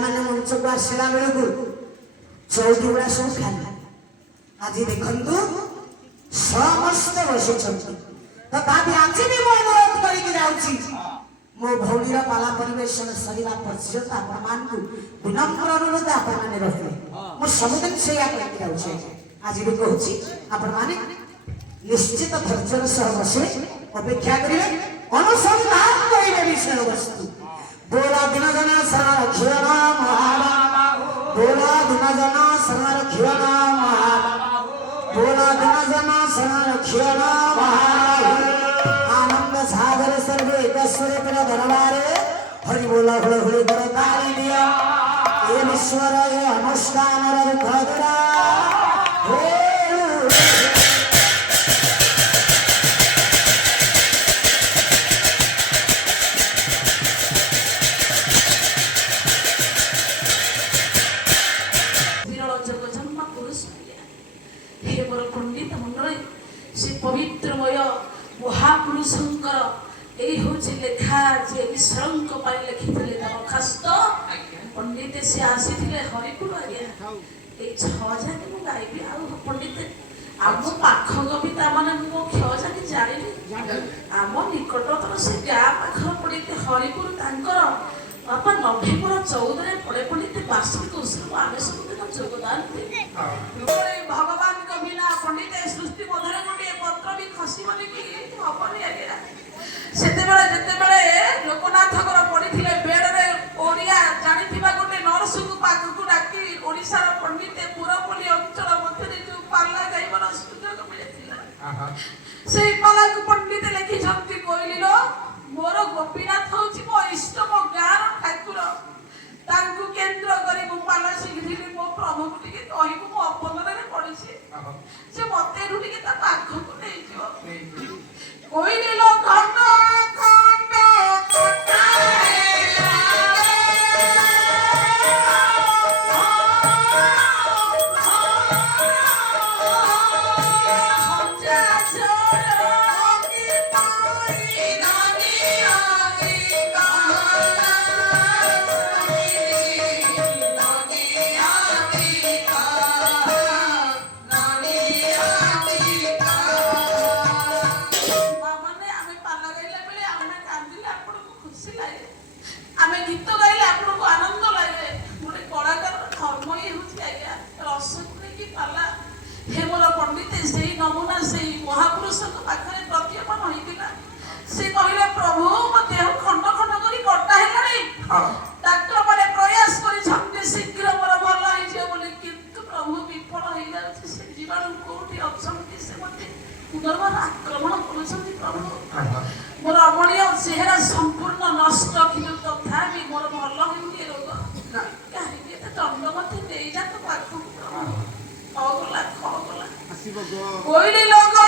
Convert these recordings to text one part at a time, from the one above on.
मैंने मंच को आसला बेलू चौकी गुड़ा सब खाली आज देखु समस्त बसी तथापि आज भी मैं अनुरोध करके जाऊँगी मो भौणीर पाला परिवेशन सरिया पर्यंत आपण विनम्र अनुरोध आपण मैंने रखिले मो सबुदिन से जाऊँचे आज भी कहूँ आपण मैंने निश्चित धैर्यर सह बसे अपेक्षा करेंगे अनुसंधान करेंगे विषय वस्तु बोला दिन जना शरण रखियो बोला दिन जना शरण रखियो बोला दिन जना शरण रखियो आनंद सागर सर्वेश्वर तेरा दरबारे हरि बोला हुए हुए बरतारी दिया ये ईश्वर ये अनुष्ठान रुखदरा पवित्रमय महापुरुषंकर यही हूँ लेखा जे विश्रंक लिखी दरखास्त पंडित से आसी हरिपुर आज्ञा ये 6 जाति मुझे गायबी आ पंडित आम पाख कविता मैंने क्षय जाति जानी आम निकटतर से गाँ पाख पंडित हरिपुर बापा नवेम्बर 14 पड़े पंडित वार्षिक उत्सव आम सब दिन योगदान भगवान बिना पंडित सृष्टि मध्य गोटे पत्र भी खसबनी कि हबनी आज्ञा से लोकनाथ पड़ी बेड़े ओडिया जानी गोटे नर्स को पाखक डाकी ओडिशार पंडित पुरपल्ली अंचल मध्य जो पाला गाइबर सुजोग मिलता से पाला को पंडित लिखिं कहली मोर गोपीनाथ हूँ मो इष्ट मो गाँव ठाकुर तांकु केंद्र करी मु पाला शिखिली मो प्रभु को टिके कहिबु मो अपनरे पड़ी से मते रुटी के ता पाखो को नै जो कोइले लो खंड खंड कोटाए आक्रमण कर मोर अमणीय चेहरा संपूर्ण नष्ट किंतु तथापि मोर भल होनी रोग कहीं दंड मत नहीं जा तो पाख खगला खगला कोइली लोग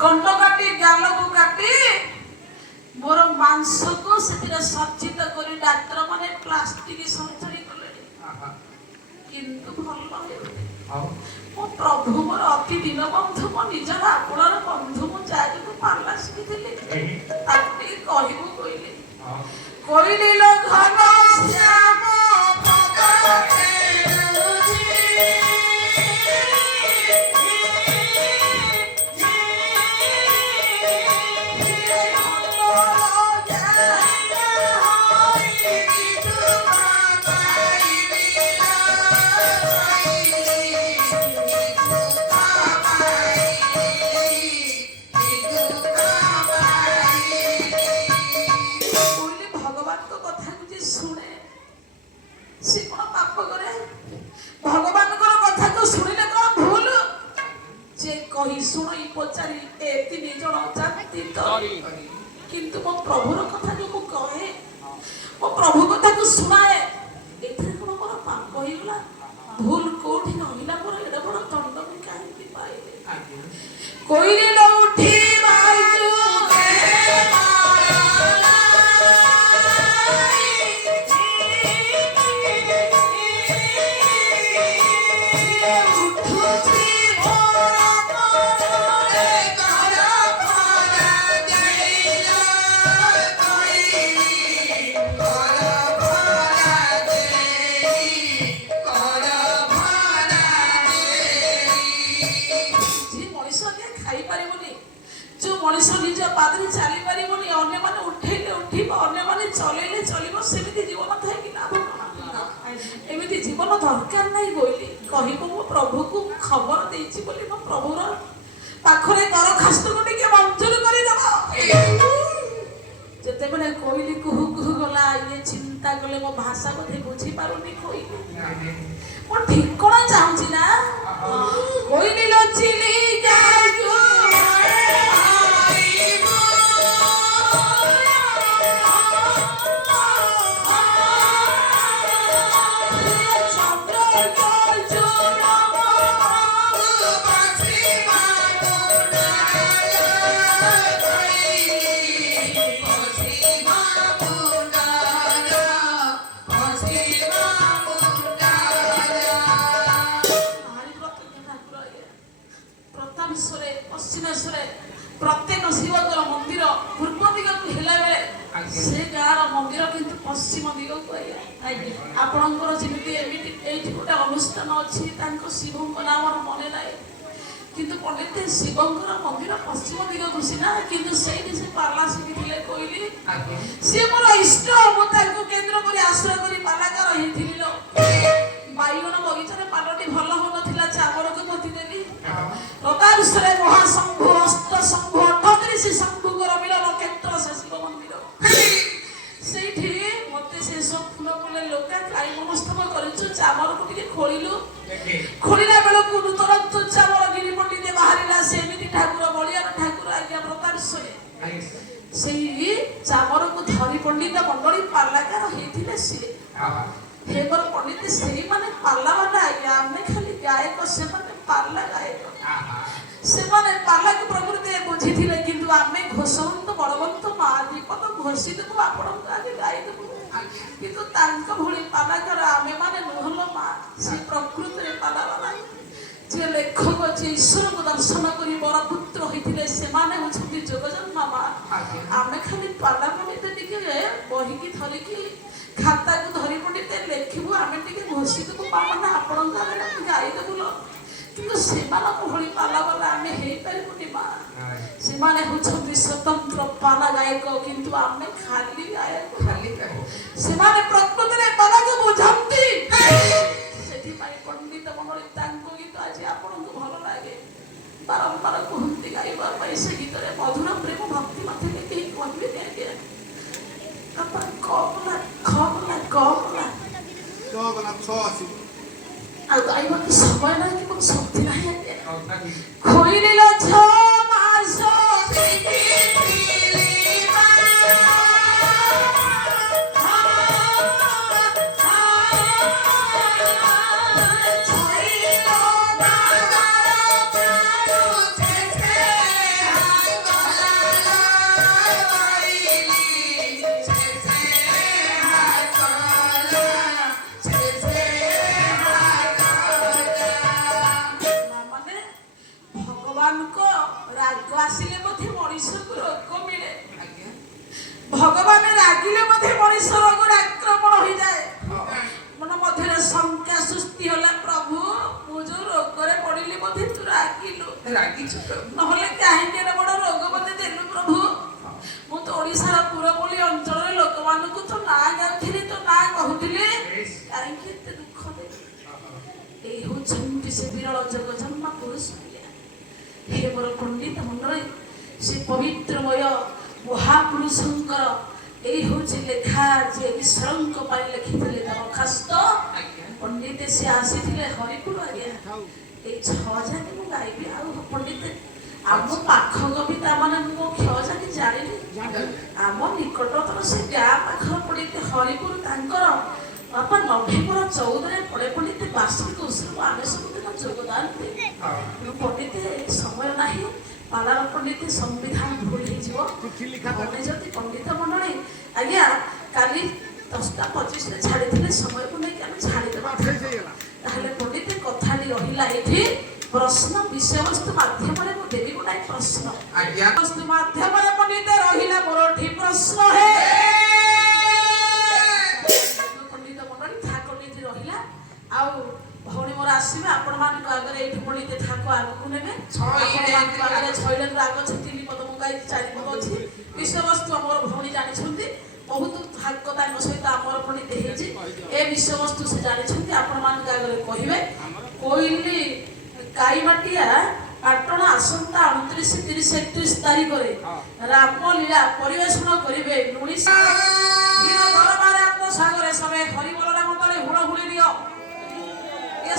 कंड काटी गाल को काटी मोर मांस को सज्जित कर डाक्टर माने प्लास्टिक सर्जरी कले किंतु भल मो प्रभु मोर अति दिन बंधु मो निजर आपणर बंधु मो जागी को पार्ला शिखिली ताकि कहबू कहली लो घन श्याम କିନ୍ତୁ ମୋ ପ୍ରଭୁର କଥାକୁ ମୁଁ କହେ, ମୋ ପ୍ରଭୁ କଥାକୁ ଶୁଣାଏ। ଏଥିରେ କ'ଣ ମୋର ପାପ ହେଇଗଲା? ଭୁଲ କୋଉଠି ରହିଲା? ମୋର ଏଡେ ବଡ଼ ଦଣ୍ଡ ମୁଁ କାହିଁକି ପାଇଲି? କୋଇଲି ଉଠି ବାଜୁ ମଣିଷ ନିଜ ପାଦରେ ଚାଲି ପାରିବନି, ଅନ୍ୟମାନେ ଉଠେଇଲେ ଉଠିବ, ଅନ୍ୟମାନେ ଚଲେଇଲେ ଚଲିବ, ସେମିତି ଜୀବନ ଥାଏ କି ଲାଭ କଣ? ଏମିତି ଜୀବନ ଦରକାର ନାହିଁ ବୋଇଲି କହିବ ମୋ ପ୍ରଭୁକୁ ଖବର ଦେଇଛି ବୋଲି ମୋ ପ୍ରଭୁର ପାଖରେ ଦରଖାସ୍ତକୁ ଟିକେ ମଞ୍ଜୁର କରିଦବ। ଯେତେବେଳେ କୋଇଲି କୁହୁ କୁହୁ ଗଲା, ଇଏ ଚିନ୍ତା କଲେ ମୋ ଭାଷା ବୋଧେ ବୁଝିପାରୁନି କୋଇଲି, ମୁଁ ଠିକ କଣ ଚାହୁଁଛି ନା? କୋଇଲି ଲଚିଲି ପ୍ରତ୍ୟେକ ଶିବଙ୍କର ମନ୍ଦିର ପୂର୍ବ ଦିଗକୁ ହେଲା ବେଳେ ସେ ଗାଁର ମନ୍ଦିର କିନ୍ତୁ ପଶ୍ଚିମ ଦିଗକୁ ଆଇଲା। ଆପଣଙ୍କର ଯେମିତି ଏମିତି ଏଇଠି ଗୋଟେ ଅନୁଷ୍ଠାନ ଅଛି, ତାଙ୍କ ଶିବଙ୍କ ନାମ ମନେ ନାହିଁ, କିନ୍ତୁ ପଣ୍ଡିତ ଶିବଙ୍କର ମନ୍ଦିର ପଶ୍ଚିମ ଦିଗକୁ ସିନା, କିନ୍ତୁ ସେଇଠି ସେ ପାଲା ଶିଖିଥିଲେ କୋଇଲି। ସିଏ ମୋର ଇଷ୍ଟ, ମୁଁ ତାଙ୍କୁ କେନ୍ଦ୍ର କରି ଆଶ୍ରୟ କରି ପାଲାକାର ହେଇଥିଲି। ବାଇଗଣ ବଗିଚାରେ ପାଲଟି ଭଲ ହଉନଥିଲା, ଚାବରକୁ ପୋତି ଦେଲି। ରତାବିଷୟରେ ମହାଶମ୍ଭୁ ଅଷ୍ଟ ଶମ୍ଭୁ 38 ଶମ୍ଭୁଙ୍କର ମିଳନ କ୍ଷେତ୍ର ସେ ଶିବ ମନ୍ଦିର। ସେଇଠି ମତେ ସେ ସ୍ୱପ୍ନ କଲେ, ଲୋକା କାଇ ମନସ୍ତମ କରିଛୁ, ଚାମରକୁ ଟିକେ ଖୋଳିଲୁ। ଖୋଳିଲା ବେଳକୁ ନୂତନ ଚାମର ଗିରି ପଣ୍ଡିତେ ବାହାରିଲା। ସେମିତି ଠାକୁର ବଳିଆର ଠାକୁର ଆଜ୍ଞା ରତାବିଷୟରେ ସେଇ ଚାମରକୁ ଧରି ପଣ୍ଡିତ ମଣ୍ଡଳୀ ପାଲାକାର ହେଇଥିଲେ ସିଏ। हे मोर पंडित सेही माने पाल्ला वाला आया, हमने खाली गायक से माने पाल्ला गायक से माने पाल्ला के प्रकृति बुझिथिले, किंतु आमे घोषवंत बलवंत मादी पद घोषित को आपण आगे गाई देबु, किंतु तांका भଳି पालाकार आमे माने नहल मा से प्रकृति रे पाला वाला जे लेखक जे ईश्वर को दर्शन करी बड़ पुत्र होइथिले, से माने होछथि जगजन्मा मा। आमे खाली पाला पंडित टिके बही की धरि की खाता को धरी पड़ते लेखिबू, आमे टिके घोषित को पाना आपण गाई देबु, किंतु सेमान भଳି पाला वाला आमे हेई परिबुनी मा। सेमाने होछथि स्वतंत्र पाला गायक, किंतु आमे खाली गायक। सेमाने प्रकृति रे पाला को बुझंती, सेठी पाई पंडित मंडली तांको गीत आज आपण को भलो लागे, बारंबार कहंती गाइबा पाई से गीत रे मधुर प्रेम भक्ति माथे के कहबे दे अपन कबला छसी आ गाइबा के समय ना कि मन शक्ति नाही खोइले ल छ मास भगवान रागिले मधे मनुष्य रोग आक्रमण हो जाए, मन मध्य शंका सृष्टि होला, प्रभु मु जो रोग रे पड़िली मधे तू रागिलु नहले काहेकि एडे बड़ रोग मते देलु प्रभु। मु तो ओडिसा पुरबोली अंचल रे लोक मानकु तो ना गाउथिली, तो ना कहूथिली, काहेकि एते दुख दे ए हो छंती से विरल जग जन्म पुरुष। हे मोर पंडित मंडली, से पवित्रमय महापुरुषंकर एई होछि लेखा जे ईश्वरंक पाई लिखिथिले दरखास्त। पंडित से आसीथिले हरिपुर आज्ञा ए 6000 मु गाइबी आ पंडित ଆମ ପାଖ କବିତା ମାନେ ମୁଁ କ୍ଷୟଜାକି ଜାଣିନି ଆମ ନିକଟତର ସେ ଗାଁ ପାଖର ପଣ୍ଡିତ ହରିପୁର ତାଙ୍କର ବାପା ନଭେମ୍ବର 14ରେ ପଡ଼େ ପଣ୍ଡିତ ବାର୍ଷିକ ଉତ୍ସବ ଆମେ ସବୁ ଦିନ ଯୋଗଦାନ ଦେବେ ପଣ୍ଡିତ ସମୟ ନାହିଁ ପାଲାର ପଣ୍ଡିତ ସମ୍ବିଧାନ ଭୁଲ ହେଇଯିବ ଆମେ ଯଦି ପଣ୍ଡିତ ମଣ୍ଡଳୀ ଆଜ୍ଞା କାଲି 10:25ରେ ଛାଡ଼ିଥିଲେ ସମୟକୁ ନେଇକି ଆମେ ଛାଡ଼ିଦେବା ତାହେଲେ ପଣ୍ଡିତ କଥାଟି ରହିଲା ଏଠି ପ୍ରଶ୍ନ ବିଷୟବସ୍ତୁ ମାଧ୍ୟମରେ ମୁଁ ଦେବି ଗୋଟାଏ ପ୍ରଶ୍ନ ବସ୍ତୁ ମାଧ୍ୟମରେ ପଣ୍ଡିତ ରହିଲା ମୋର ଏଠି ପ୍ରଶ୍ନ ହେ ପଣ୍ଡିତ ମଣ୍ଡଳୀ ଥାକ ନୀତି ରହିଲା ଆଉ ଭଉଣୀ ମୋର ଆସିବେ ଆପଣମାନଙ୍କ ଆଗରେ ଏଇଠି ପଣ୍ଡିତ ଥାକ ଆଗକୁ ନେବେ ଆପଣମାନଙ୍କ ଆଗରେ ଛଇଲେନ୍ଦ୍ର ଆଗ ଅଛି 3 ପଦ ମୁଗାଇ 4 ପଦ ଅଛି ବିଷୟବସ୍ତୁ ଆମର ଭଉଣୀ ଜାଣିଛନ୍ତି ବହୁତ ଭାଗ୍ୟ ତାଙ୍କ ସହିତ ଆମର ପଣ୍ଡିତ ହେଇଛି ଏ ବିଷୟବସ୍ତୁ ସେ ଜାଣିଛନ୍ତି ଆପଣମାନଙ୍କ ଆଗରେ କହିବେ କୋଇଲି କାଇମାଟିଆ ପାଟଣା ଆସନ୍ତା 29, 30, 31 ତାରିଖରେ ରାମଲୀଳା ପରିବେଷଣ କରିବେ ଦରବାରେ ଆତ୍ମସାଗରେ ସବେ ହରିବୋଲ ନାମ ତଳେ ହୁଳ ହୁଳି ଦିଅ ଏ